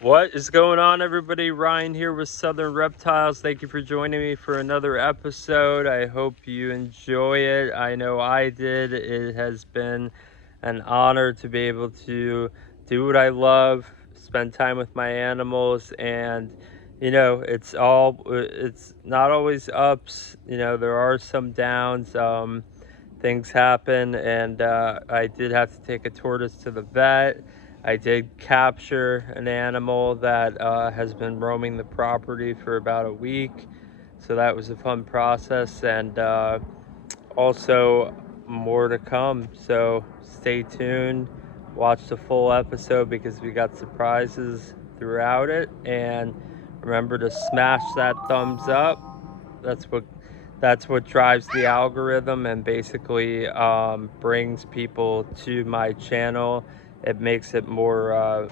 What is going on, everybody? Ryan here with Southern Reptiles. Thank you for joining me for another episode. I hope you enjoy it. I know I did. It has been an honor to be able to do what I love, spend time with my animals, and it's not always ups. There are some downs. Things happen, and I did have to take a tortoise to the vet. I did capture an animal that has been roaming the property for about a week, so that was a fun process, and also more to come. So stay tuned, watch the full episode because we got surprises throughout it, and remember to smash that thumbs up. That's what drives the algorithm and basically brings people to my channel. It makes it more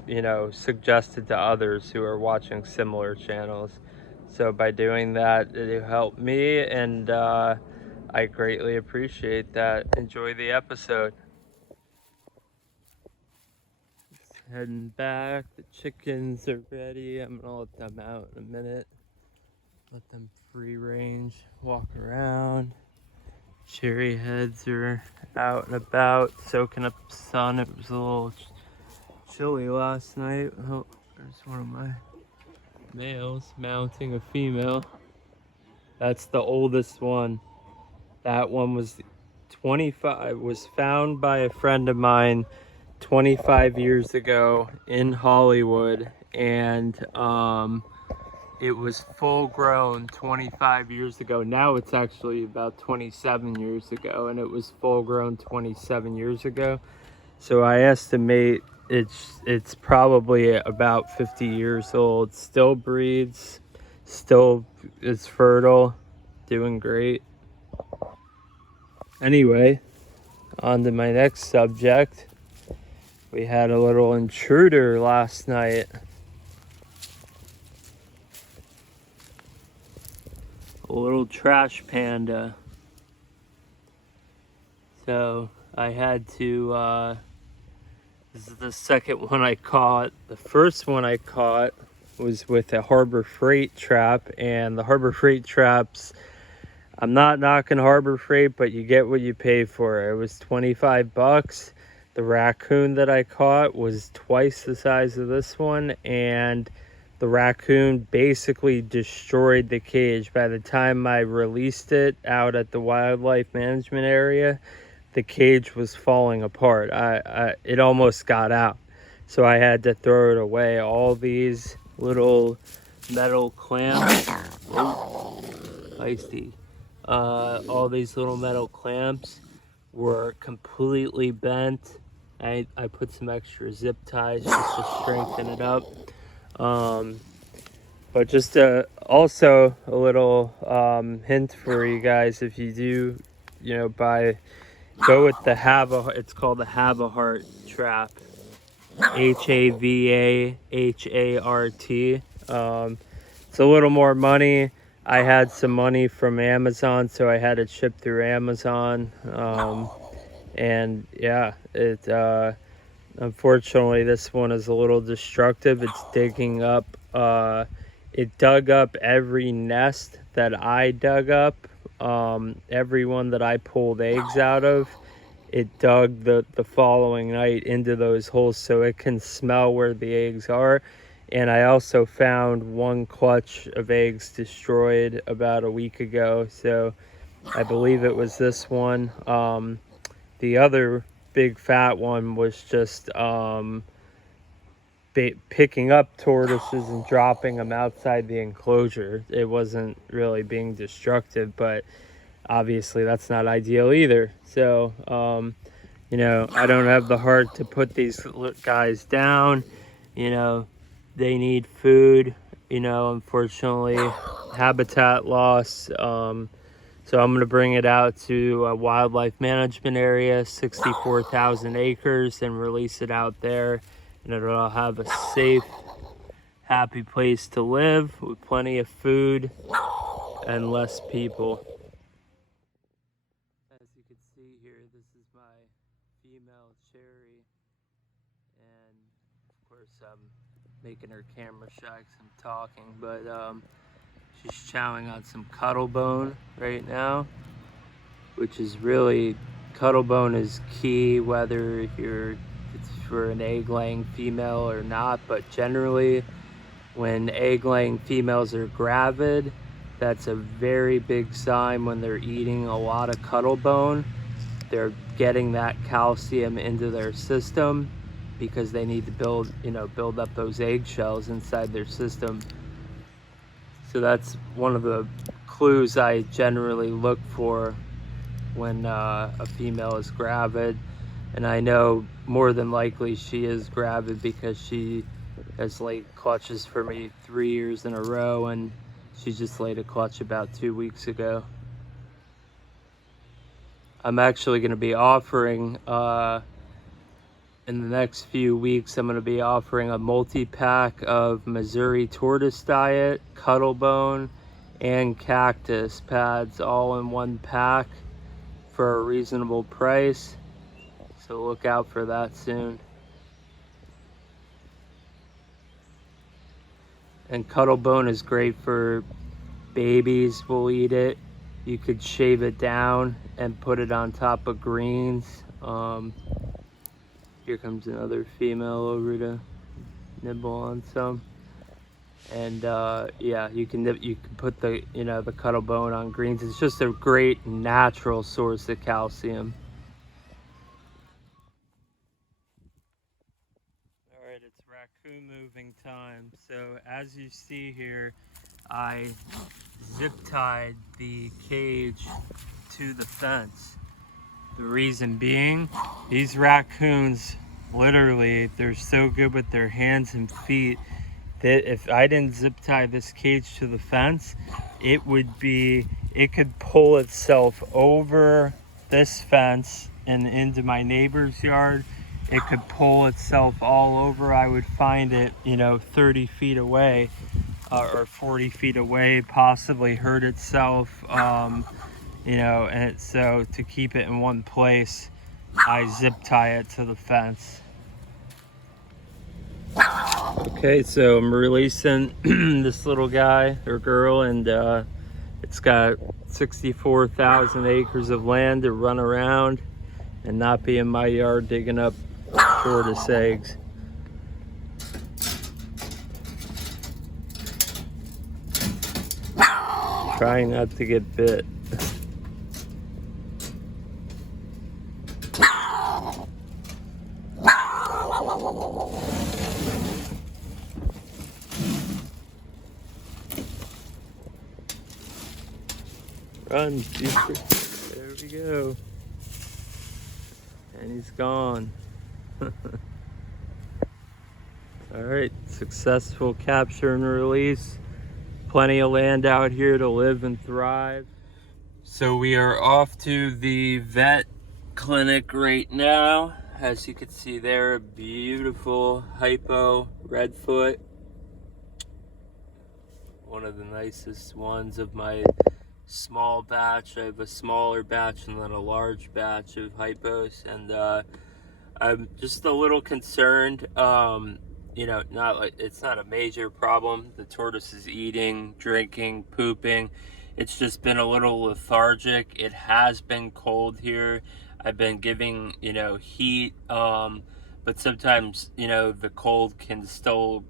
suggested to others who are watching similar channels. So by doing that, it helped me, and I greatly appreciate that. Enjoy the episode. Heading back, the chickens are ready. I'm gonna let them out in a minute, let them free range walk around. Cherry heads are out and about, soaking up the sun. It was a little chilly last night. Oh, there's one of my males mounting a female. That's the oldest one. That one was 25, was found by a friend of mine 25 years ago in Hollywood, and it was full grown 25 years ago. Now it's actually about 27 years ago, and it was full grown 27 years ago. So I estimate it's probably about 50 years old. Still breeds, still is fertile, doing great. Anyway, on to my next subject. We had a little intruder last night. A little trash panda. So I had to, this is the second one I caught. The first one I caught was with a Harbor Freight trap, and the Harbor Freight traps, I'm not knocking Harbor Freight, but you get what you pay for. It was 25 bucks. The raccoon that I caught was twice the size of this one, and the raccoon basically destroyed the cage. By the time I released it out at the wildlife management area, the cage was falling apart. It almost got out, so I had to throw it away. All these little metal clamps, feisty. All these little metal clamps were completely bent. I put some extra zip ties just to strengthen it up. But just also a little hint for you guys: if you do, go with the it's called the Have a Heart trap. HAVAHART. It's a little more money. I had some money from Amazon, so I had it shipped through Amazon. And yeah, unfortunately, this one is a little destructive. It's digging up, it dug up every nest that I dug up, every one that I pulled eggs out of. It dug the following night into those holes, so it can smell where the eggs are. And I also found one clutch of eggs destroyed about a week ago, so I believe it was this one. The other big fat one was just picking up tortoises and dropping them outside the enclosure. It wasn't really being destructive, but obviously that's not ideal either. So I don't have the heart to put these guys down. They need food. Unfortunately, habitat loss. So I'm going to bring it out to a wildlife management area, 64,000 acres, and release it out there. And it'll have a safe, happy place to live with plenty of food and less people. As you can see here, this is my female cherry. And of course, I'm making her camera shy because I'm talking, but she's chowing on some cuddle bone right now, which is really, cuddle bone is key whether it's for an egg-laying female or not, but generally when egg-laying females are gravid, that's a very big sign when they're eating a lot of cuddle bone. They're getting that calcium into their system because they need to build up those eggshells inside their system. So that's one of the clues I generally look for when a female is gravid. And I know more than likely she is gravid because she has laid clutches for me 3 years in a row, and she just laid a clutch about 2 weeks ago. I'm actually going to be offering, in the next few weeks, I'm going to be offering a multi-pack of Missouri Tortoise Diet, Cuddle Bone, and Cactus pads all in one pack for a reasonable price. So look out for that soon. And Cuddle Bone is great for babies, will eat it. You could shave it down and put it on top of greens. Here comes another female over to nibble on some. And yeah, you can put the the Cuddle Bone on greens. It's just a great natural source of calcium. All right, it's raccoon moving time. So as you see here, I zip tied the cage to the fence. The reason being, these raccoons, literally, they're so good with their hands and feet that if I didn't zip tie this cage to the fence, it could pull itself over this fence and into my neighbor's yard. It could pull itself all over. I would find it, 30 feet away or 40 feet away, possibly hurt itself. And so to keep it in one place, I zip tie it to the fence. Okay, so I'm releasing this little guy or girl, and it's got 64,000 acres of land to run around and not be in my yard digging up tortoise eggs. Trying not to get bit. Run, future. There we go. And he's gone. All right, successful capture and release. Plenty of land out here to live and thrive. So we are off to the vet clinic right now. As you can see there, a beautiful hypo redfoot. One of the nicest ones of my small batch. I have a smaller batch and then a large batch of hypos, and I'm just a little concerned. It's not a major problem. The tortoise is eating, drinking, pooping. It's just been a little lethargic. It has been cold here. I've been giving heat, but sometimes the cold can still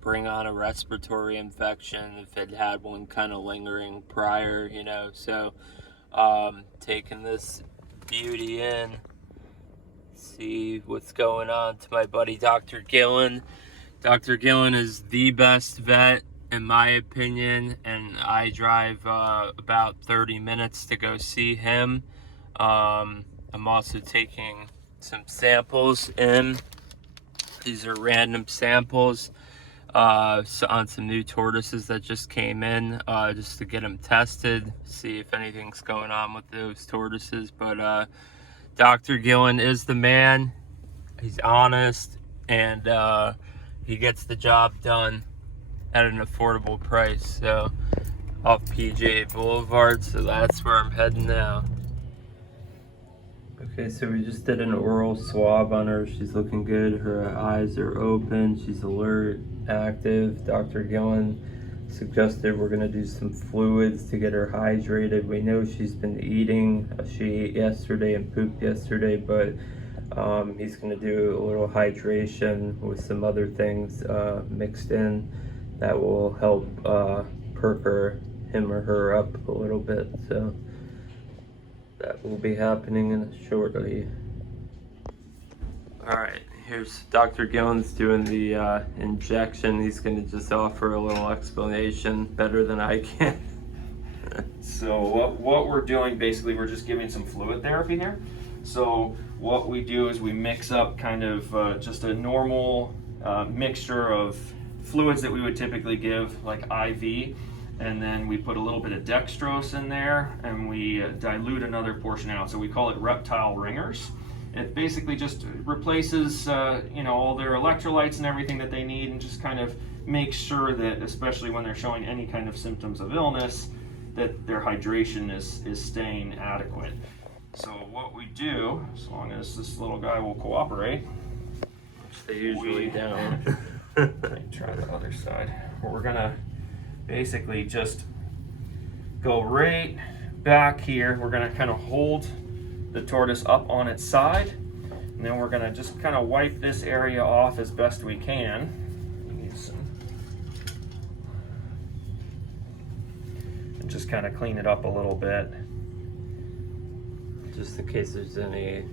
bring on a respiratory infection if it had one kind of lingering prior, so taking this beauty in, see what's going on to my buddy Dr. Gillen. Dr. Gillen is the best vet in my opinion, and I drive about 30 minutes to go see him. I'm also taking some samples in. These are random samples on some new tortoises that just came in, just to get them tested, see if anything's going on with those tortoises. But Dr. Gillen is the man. He's honest, and he gets the job done at an affordable price. So off PJ Boulevard, so that's where I'm heading now. Okay, so we just did an oral swab on her. She's looking good. Her eyes are open. She's alert, active. Dr. Gillen suggested we're gonna do some fluids to get her hydrated. We know she's been eating. She ate yesterday and pooped yesterday, but he's gonna do a little hydration with some other things mixed in that will help perk him or her up a little bit. So that will be happening shortly. All right, here's Dr. Gillen's doing the injection. He's going to just offer a little explanation better than I can. So what we're doing, basically, we're just giving some fluid therapy here. So what we do is we mix up kind of just a normal mixture of fluids that we would typically give, like IV, and then we put a little bit of dextrose in there, and we dilute another portion out. So we call it reptile ringers. It basically just replaces all their electrolytes and everything that they need, and just kind of makes sure that, especially when they're showing any kind of symptoms of illness, that their hydration is staying adequate. So what we do, as long as this little guy will cooperate, which they usually don't. Let me try the other side. We're gonna basically just go right back here. We're gonna kind of hold the tortoise up on its side, and then we're gonna just kind of wipe this area off as best we can. And just kind of clean it up a little bit, just in case there's any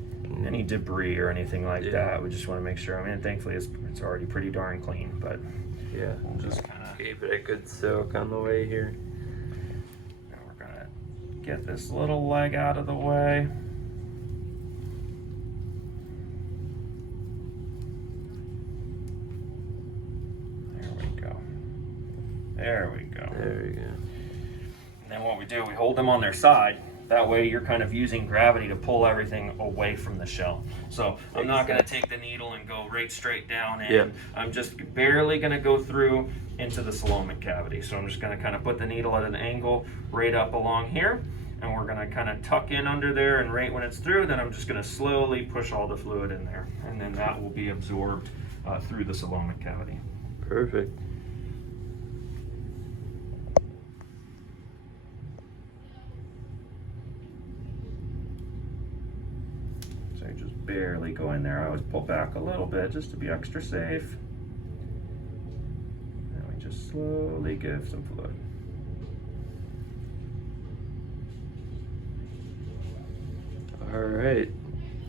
debris or anything like that. We just want to make sure. I mean, thankfully it's already pretty darn clean, but yeah, we'll just kind of gave it a good soak on the way here. Now we're gonna get this little leg out of the way. There we go. There we go. And then what we do, we hold them on their side. That way you're kind of using gravity to pull everything away from the shell. So I'm not going to take the needle and go right straight down in. Yep. I'm just barely going to go through into the coelomic cavity. So I'm just going to kind of put the needle at an angle right up along here. And we're going to kind of tuck in under there, and right when it's through, then I'm just going to slowly push all the fluid in there. And then that will be absorbed through the coelomic cavity. Perfect. Just barely go in there. I always pull back a little bit just to be extra safe. And we just slowly give some fluid. All right.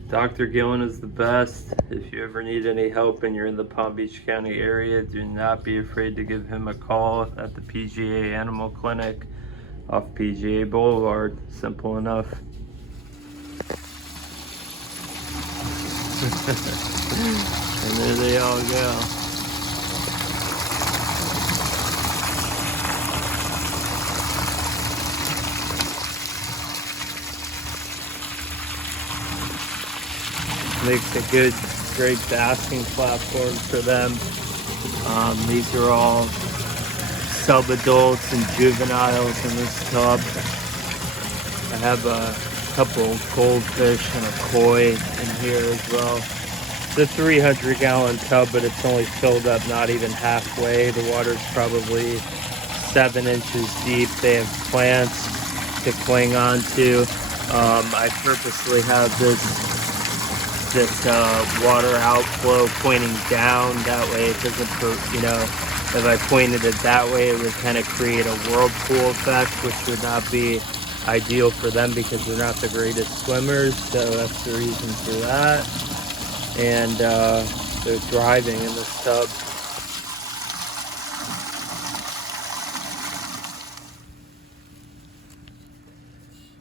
Dr. Gillen is the best. If you ever need any help and you're in the Palm Beach County area, do not be afraid to give him a call at the PGA Animal Clinic off PGA Boulevard. Simple enough. And there they all go. Makes a great basking platform for them. These are all sub-adults and juveniles in this tub. I have a couple goldfish and a koi in here as well. It's a 300-gallon tub, but it's only filled up not even halfway. The water's probably 7 inches deep. They have plants to cling on to. I purposely have this water outflow pointing down. That way it doesn't, if I pointed it that way, it would kind of create a whirlpool effect, which would not be ideal for them because they're not the greatest swimmers. So that's the reason for that. And they're thriving in this tub.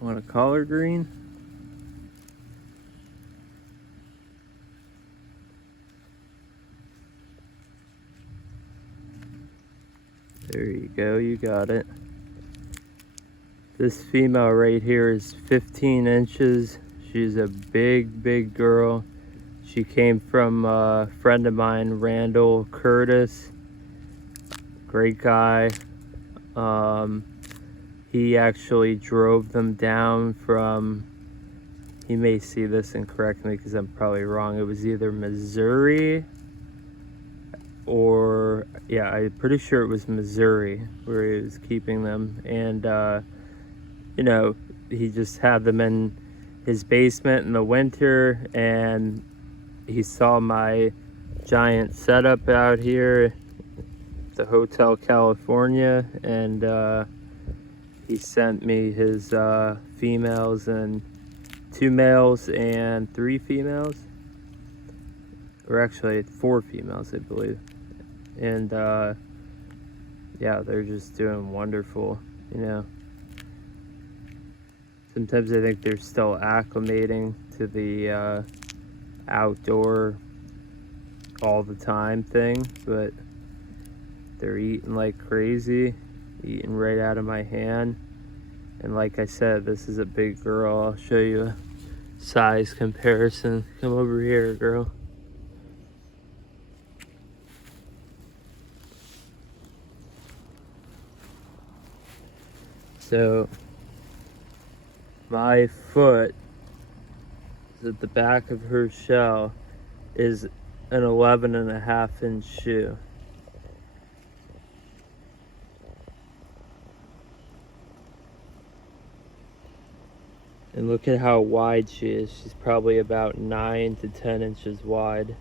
Want a collard green? There you go, you got it. This female right here is 15 inches. She's a big girl. She came from a friend of mine, Randall Curtis. Great guy. He actually drove them down from he may see this and correct me because I'm probably wrong. It was either Missouri or, yeah, I'm pretty sure it was Missouri where he was keeping them. And, you know, he just had them in his basement in the winter, and he saw my giant setup out here, the Hotel California, and he sent me his females, and 2 males and 3 females, or actually 4 females, I believe. And yeah, they're just doing wonderful, you know. Sometimes I think they're still acclimating to the outdoor all the time thing, but they're eating like crazy, eating right out of my hand. And like I said, this is a big girl. I'll show you a size comparison. Come over here, girl. So my foot at the back of her shell is an 11.5-inch shoe. And look at how wide she is. She's probably about 9 to 10 inches wide.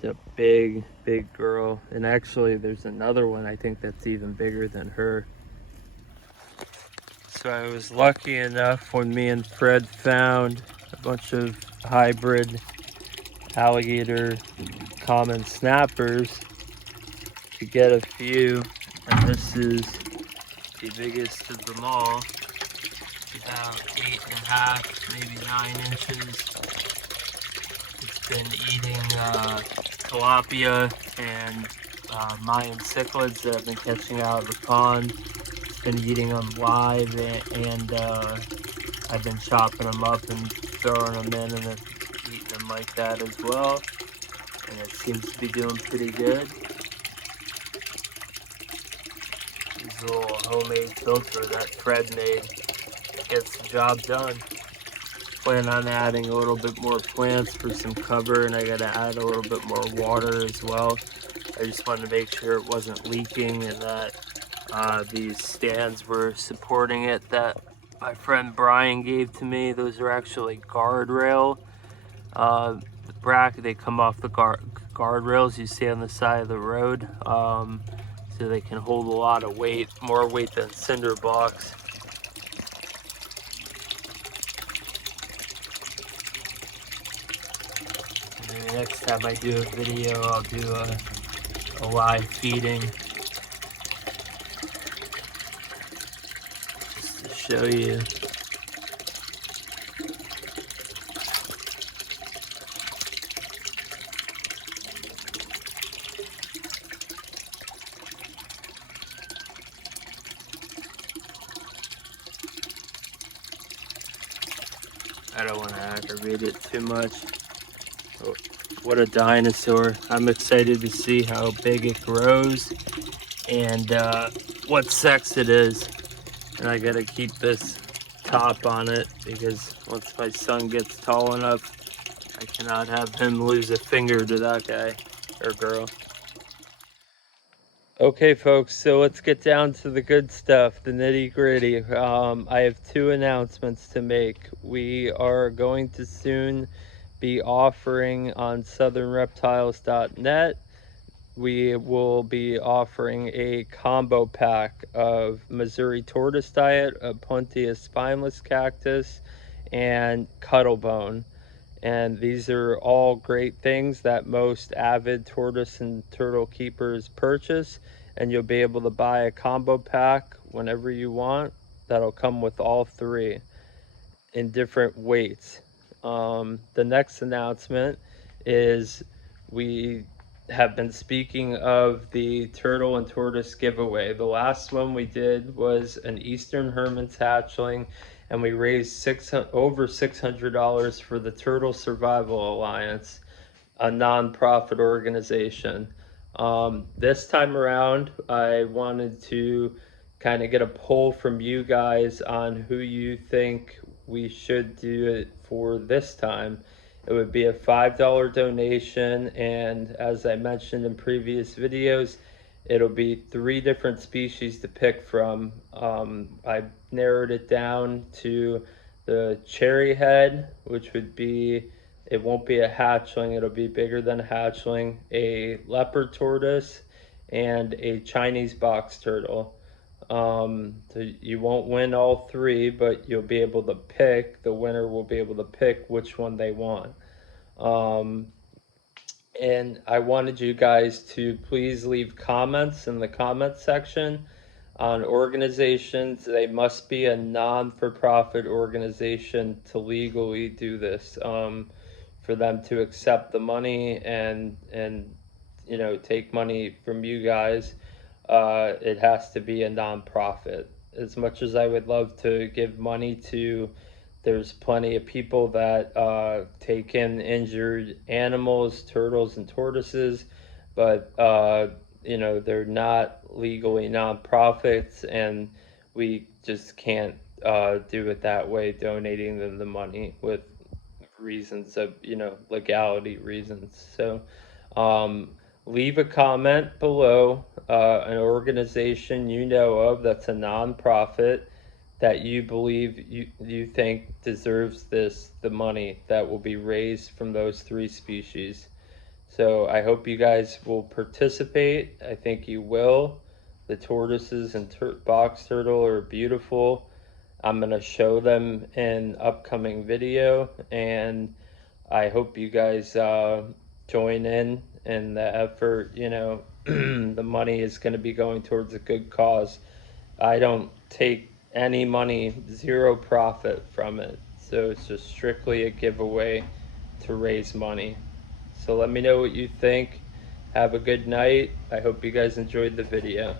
She's a big, big girl. And actually there's another one I think that's even bigger than her. So I was lucky enough when me and Fred found a bunch of hybrid alligator common snappers to get a few, and this is the biggest of them all, about 8.5, maybe 9 inches. It's been eating tilapia and Mayan cichlids that I've been catching out of the pond. Been eating them live, and I've been chopping them up and throwing them in and eating them like that as well, and it seems to be doing pretty good. This little homemade filter that Fred made gets the job done. Plan on adding a little bit more plants for some cover, and I gotta add a little bit more water as well. I just wanted to make sure it wasn't leaking and that these stands were supporting it that my friend Brian gave to me. Those are actually guardrail bracket. They come off the guardrails you see on the side of the road, so they can hold a lot of weight, more weight than cinder blocks. And maybe next time I do a video, I'll do a live feeding, show you. I don't want to aggravate it too much. Oh, what a dinosaur. I'm excited to see how big it grows and what sex it is. And I gotta keep this top on it because once my son gets tall enough, I cannot have him lose a finger to that guy or girl. Okay, folks, so let's get down to the good stuff, the nitty gritty. I have 2 announcements to make. We are going to soon be offering on southernreptiles.net. We will be offering a combo pack of Missouri tortoise diet, a Pontia spineless cactus, and cuttlebone. And these are all great things that most avid tortoise and turtle keepers purchase. And you'll be able to buy a combo pack whenever you want. That'll come with all 3 in different weights. The next announcement is we have been speaking of the turtle and tortoise giveaway. The last one we did was an Eastern Hermits hatchling, and we raised over $600 for the Turtle Survival Alliance, a non-profit organization. This time around, I wanted to kind of get a poll from you guys on who you think we should do it for this time. It would be a $5 donation, and as I mentioned in previous videos, it'll be 3 different species to pick from. I narrowed it down to the cherry head, which would be, it won't be a hatchling, it'll be bigger than a hatchling, a leopard tortoise, and a Chinese box turtle. So you won't win all 3, but you'll be able to pick, the winner will be able to pick which one they want. Um, and I wanted you guys to please leave comments in the comment section on organizations. They must be a non-for-profit organization to legally do this, for them to accept the money and take money from you guys. It has to be a non-profit. As much as I would love to give money to, there's plenty of people that take in injured animals, turtles and tortoises, but they're not legally non-profits, and we just can't do it that way, donating them the money with reasons of legality reasons. So um, leave a comment below, an organization you know of that's a non-profit that you believe you think deserves the money that will be raised from those 3 species. So I hope you guys will participate. I think you will. The tortoises and box turtle are beautiful. I'm going to show them in upcoming video, and I hope you guys join in the effort. The money is going to be going towards a good cause. I don't take any money, zero profit from it. So it's just strictly a giveaway to raise money. So let me know what you think. Have a good night. I hope you guys enjoyed the video.